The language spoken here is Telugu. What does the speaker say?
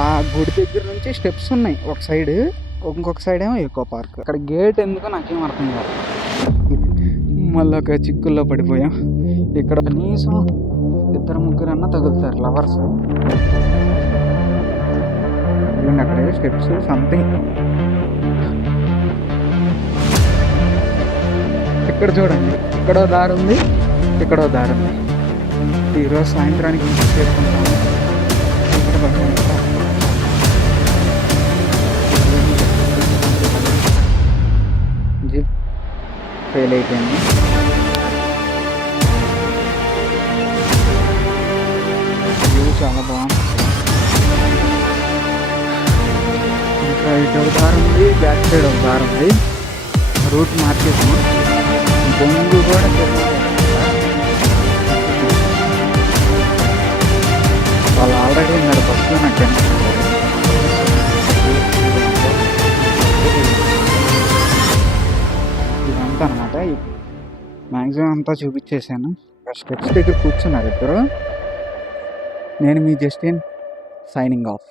ఆ గుడి దగ్గర నుంచి స్టెప్స్ ఉన్నాయి ఒక సైడ్, ఇంకొక సైడ్ ఏమో ఎకో పార్క్. అక్కడ గేట్ ఎందుకో నాకేం అర్థం కాదు. మళ్ళీ ఒక చిక్కుల్లో పడిపోయాం. ఇక్కడ కనీసం 2-3 అన్నా తగులుతారు లవర్స్. అక్కడ స్టెప్స్ సంథింగ్. ఇక్కడ చూడండి, ఇక్కడో దారి ఉంది, ఇక్కడో దారి ఉంది. ఈరోజు సాయంత్రానికి చేసుకుంటాము. జిప్ ఫెయిల్ అయిపోయింది. వ్యూ చాలా బాగుంది. ఇంకా ఇటు ఒక దారి ఉంది, బ్యాక్ సైడ్ ఒక దారి ఉంది. రూట్ మార్చేసాము. బొంగు కూడా వాళ్ళు ఆల్రెడీ ఉన్నారు బస్సులో. నాకు ఇదంతా అనమాట. మ్యాక్సిమం అంతా చూపించేసాను. స్టెప్స్ దగ్గర కూర్చున్నారు ఇద్దరు. నేను మీ జస్టిన్, సైనింగ్ ఆఫ్.